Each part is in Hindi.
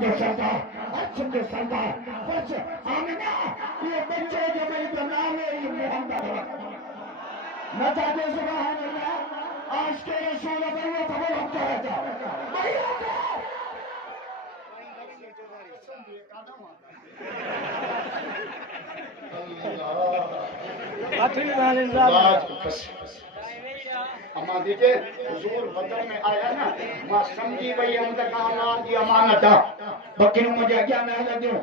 जो सरदार अर्जुन के सरदार बस आमिना ये बच्चे जो मेरी नाम है ये मोहम्मद नताजे सुभान अल्लाह आज के रसूल पर वो खबर होता है अम्मा दीजिए हुजूर बदर में आया ना मां समझी वही हम तक अल्लाह की अमानत है बकरी मुझे अॻियां न हलंदियूं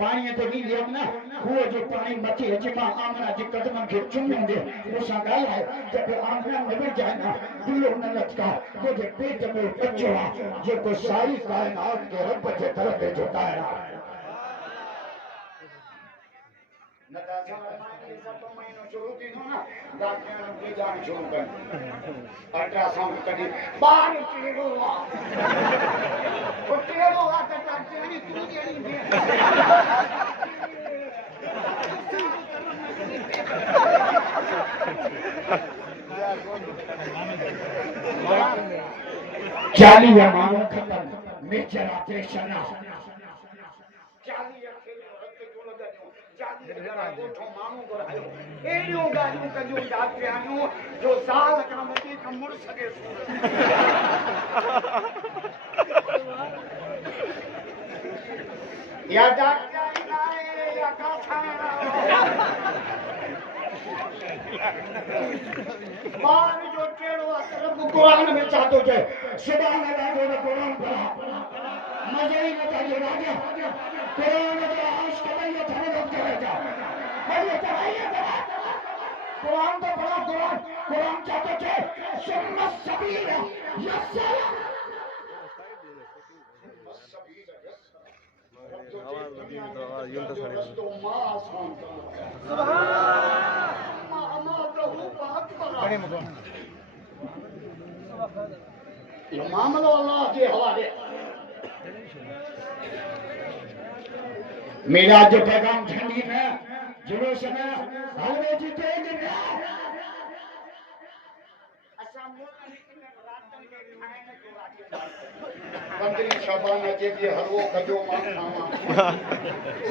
पाणीअ ते वीह न खूह जो पाणी मथे अचे मां आमना जे कदमनि खे चुमींदे मूंसां ॻाल्हाए जब आमना निकिर जाए न दिलो न लचका तुंहिंजे पेट में बच्चो आहे जेको सारी काइनात खे रब जे तरफ़ ते झुकाइण आहे अल्ट्रासाउंड कॾहिं ॿार टेढ़ो चालीह माण्हू खतम मेजर ऑपरेशन जो साल का वधीक मुड़ सके या डॉक्टर या काथा मार जो टेढ़ो तरफ कुरान में चाहतो है सुभान अल्लाह जो कुरान पढ़ा मजे ही न चाहिए राजा कुरान जो आश कमाइए थाने लोग करेगा मजे चाहिए कुरान तो पढ़ा कुरान कुरान चाहते थे सुन्नत सबील यस्सर मामलो अल्लाह के हवाले मेरा जो पैगाम झंडी में जुलूस में हलवे जी तेज में पंद्रहीं शाबान अचे थी हलवो कजो मां खावां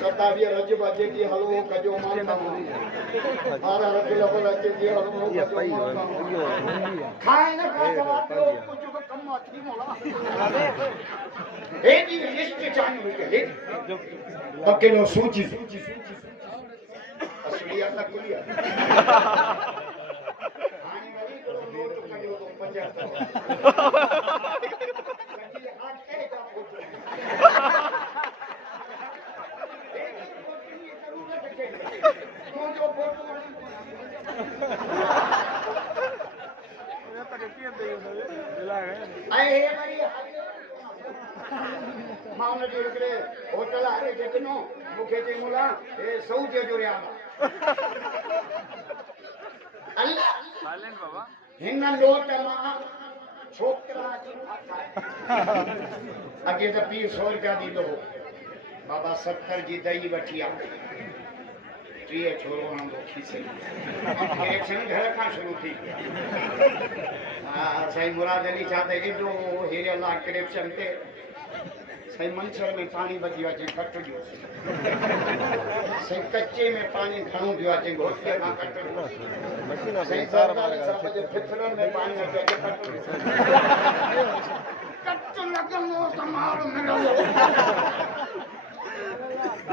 27 रजब अचे थी हलवो कजो मां खावां 12 रजब अवल अचे थी हलवो कजो मां खावां खाए न खावा तो कुछ तो कम थी मोला हेडी लिस्ट चालू है अकेलो सूची असलियत न कुलिया आने वाली तो नोट कजो तो 75 होटल आहे जेकनो मूंखे चई मुला हे सऊदीअ जो रिया अल्लाह साइलेंट बाबा हिन लोट मां छोकरा जी अॻे त पीउ 100 रुपया ॾींदो हो बाबा 70 जी दही वठी आ 30 छोरो हणंदो खीसे इलेक्शन घर खां शुरू थी साईं मुराद अली छा त एॾो हेरे अलाह करप्शन ते सही मंचर में पानी बची अचे कट दियो सही कच्चे में पानी खणो दियो अचे घोटिया ना कट सही सरदार साहब जे फितरन में पानी अचे कट कट लगनो समार में रहो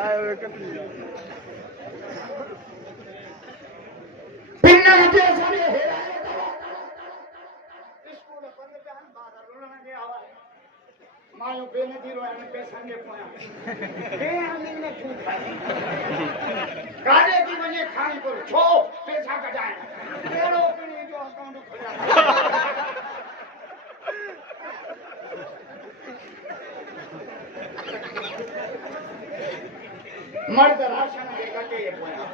आयो कट पिन्ना जे सारे हेरा स्कूल बंद जान बाहर रोना के आवाज मायो बेने दिरो ने पैसा ने पोया ए आने ने छूट गाड़े की वने खाई पर छो पैसा कढाए तेरो पिनी जो अकाउंट खुला मर्द राशन के कटे पोया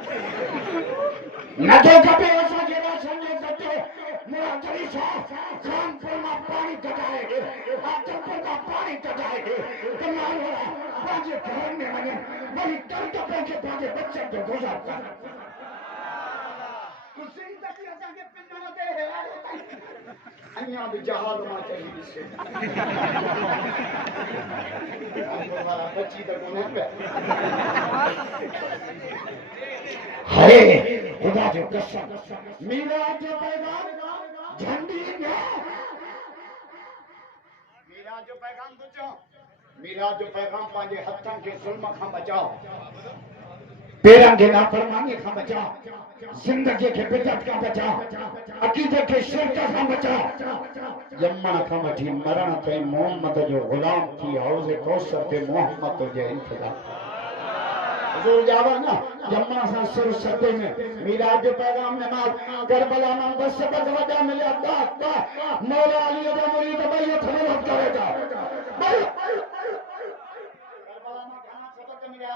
न तो कपे ऐसा के राशन के कटे मेरा चली सा खानपुर में पानी कटाए आतंकपुर का पानी कटाए तुम्हारे पांचे घर में मने बड़ी तंत पहुंचे पांचे बच्चे को गुजार कर कुछ तक ऐसा के पिन्ना दे है अन्या भी जहाज में चाहिए से हमारा बच्ची तक उन्हें पे हाय खुदा जो कसम मेरा जो पैगाम झंडी में मेरा जो पैगाम बुझो मेरा जो पैगाम पांजे हथन के जुल्म खां बचाओ पेरन के नाफरमानी खां बचाओ जिंदगी के बिदअत खां बचाओ अकीदे के शिरक खां बचाओ यमन खां वठी मरण ताईं मोहम्मद जो गुलाम थी हौज़ कौसर ते मोहम्मद जे इंतजार हुजूर जावा ना यमन सां सिर सदे में मीरा जो पैगाम में माल करबला में बस बद वदा मिले दा मौला अली दा मुरीद भाई थमत करेगा करबला में कहां सबक मिला